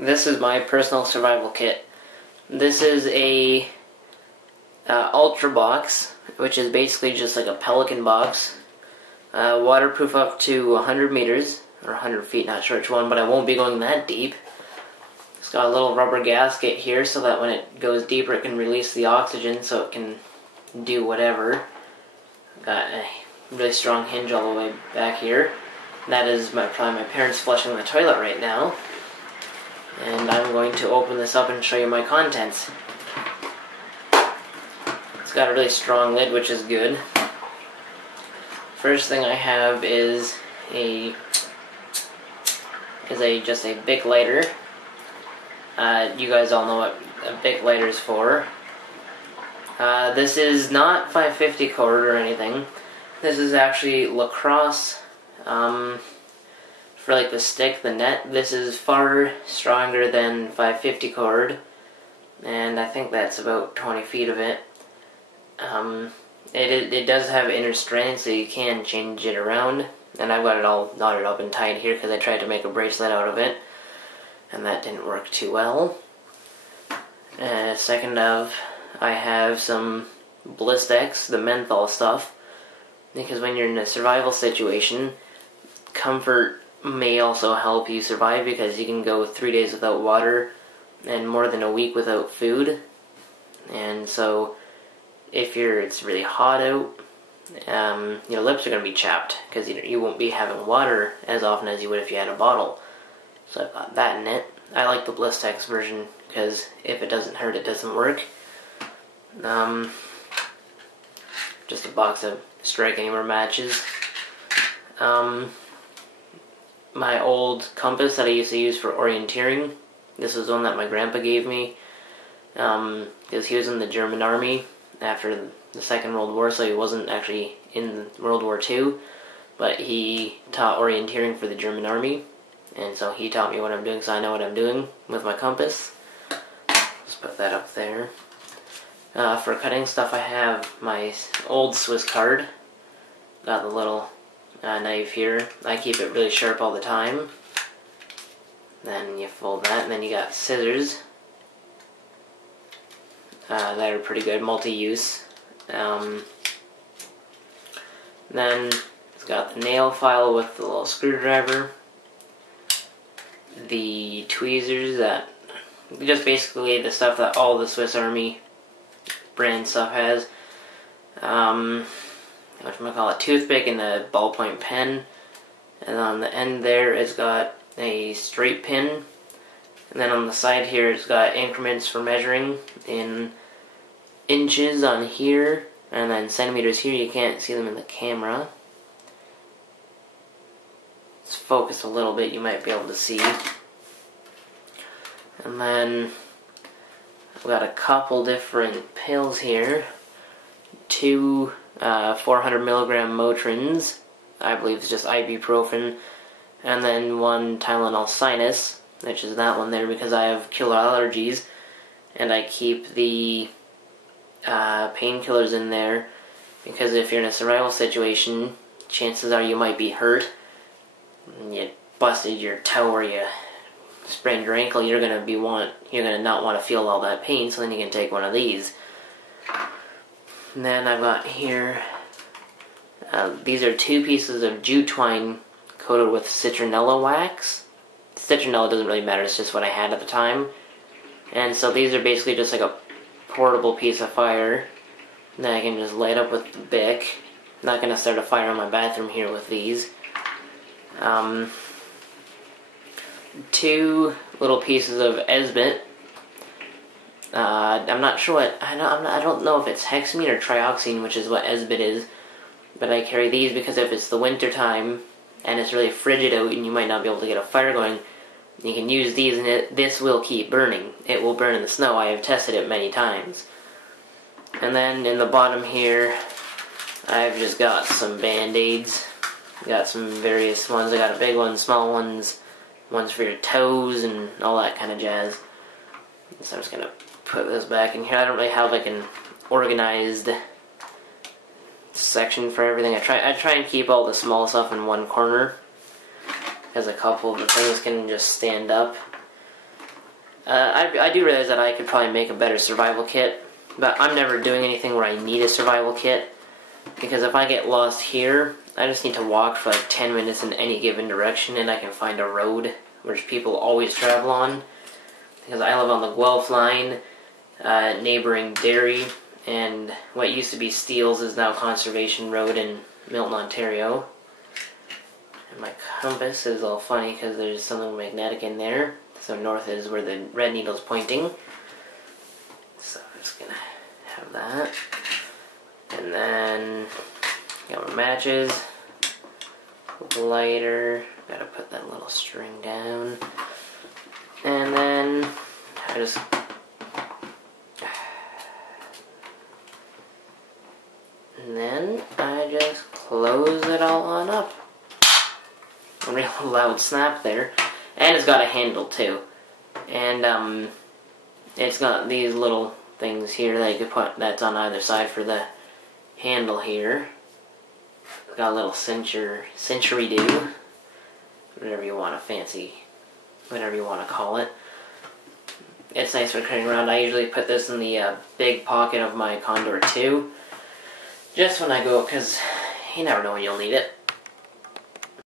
This is my personal survival kit. This is a Ultra box, which is basically just like a Pelican box. Waterproof up to 100 meters, or 100 feet, not sure which one, but I won't be going that deep. It's got a little rubber gasket here so that when it goes deeper it can release the oxygen so it can do whatever. Got a really strong hinge all the way back here. That is probably my parents flushing the toilet right now. And I'm going to open this up and show you my contents. It's got a really strong lid, which is good. First thing I have is just a Bic lighter. You guys all know what a Bic lighter is for. This is not 550 cord or anything. This is actually lacrosse. For like the stick, the net, this is far stronger than 550 cord, and I think that's about 20 feet of it. It does have inner strength, so you can change it around, and I've got it all knotted up and tied here because I tried to make a bracelet out of it, and that didn't work too well. Second of, I have some Blistex, the menthol stuff, because when you're in a survival situation, comfort may also help you survive because you can go 3 days without water and more than a week without food. And so if it's really hot out, your lips are going to be chapped because you won't be having water as often as you would if you had a bottle. So I've got that in it. I like the Blistex version because if it doesn't hurt, it doesn't work. Just a box of Strike Anywhere matches. My old compass that I used to use for orienteering. This was one that my grandpa gave me. Because he was in the German army after the Second World War, so he wasn't actually in World War II. But he taught orienteering for the German army. And so he taught me what I'm doing, so I know what I'm doing with my compass. Let's put that up there. For cutting stuff, I have my old Swiss card. Got the little knife here. I keep it really sharp all the time. Then you fold that, and then you got scissors. That are pretty good, multi-use. Then it's got the nail file with the little screwdriver. The tweezers, that just basically the stuff that all the Swiss Army brand stuff has. Whatchamacallit, toothpick and a ballpoint pen. And on the end there, it's got a straight pin. And then on the side here, it's got increments for measuring in inches on here. And then centimeters here. You can't see them in the camera. Let's focus a little bit, you might be able to see. And then I've got a couple different pills here. Two 400 milligram Motrins, I believe it's just ibuprofen, and then one Tylenol Sinus, which is that one there because I have killer allergies, and I keep the painkillers in there because if you're in a survival situation, chances are you might be hurt. You busted your toe or you sprained your ankle, you're gonna not want to feel all that pain, so then you can take one of these. And then I've got here, these are 2 pieces of jute twine coated with citronella wax. Citronella doesn't really matter, it's just what I had at the time. And so these are basically just like a portable piece of fire that I can just light up with the Bic. I'm not going to start a fire in my bathroom here with these. 2 little pieces of Esbit. I'm not sure what, I don't know if it's hexamine or trioxane, which is what Esbit is, but I carry these because if it's the winter time and it's really frigid out and you might not be able to get a fire going, you can use these and this will keep burning. It will burn in the snow. I have tested it many times. And then in the bottom here, I've just got some Band-Aids. Got some various ones. I got a big one, small ones for your toes and all that kind of jazz. So I'm just going to put this back in here. I don't really have like an organized section for everything. I try and keep all the small stuff in one corner because a couple of the things can just stand up. I do realize that I could probably make a better survival kit, but I'm never doing anything where I need a survival kit, because if I get lost here, I just need to walk for like 10 minutes in any given direction and I can find a road which people always travel on, because I live on the Guelph line, neighboring Derry, and what used to be Steeles is now Conservation Road in Milton, Ontario. And my compass is all funny because there's something magnetic in there. So north is where the red needle's pointing. So I'm just gonna have that. And then got my matches, lighter, gotta put that little string down. And then I just close it all on up. A real loud snap there. And it's got a handle too. And it's got these little things here that you could put, that's on either side for the handle here. It's got a little cinchery-do, whatever you want to call it. It's nice for carrying around. I usually put this in the big pocket of my Condor 2, just when I go, because you never know when you'll need it.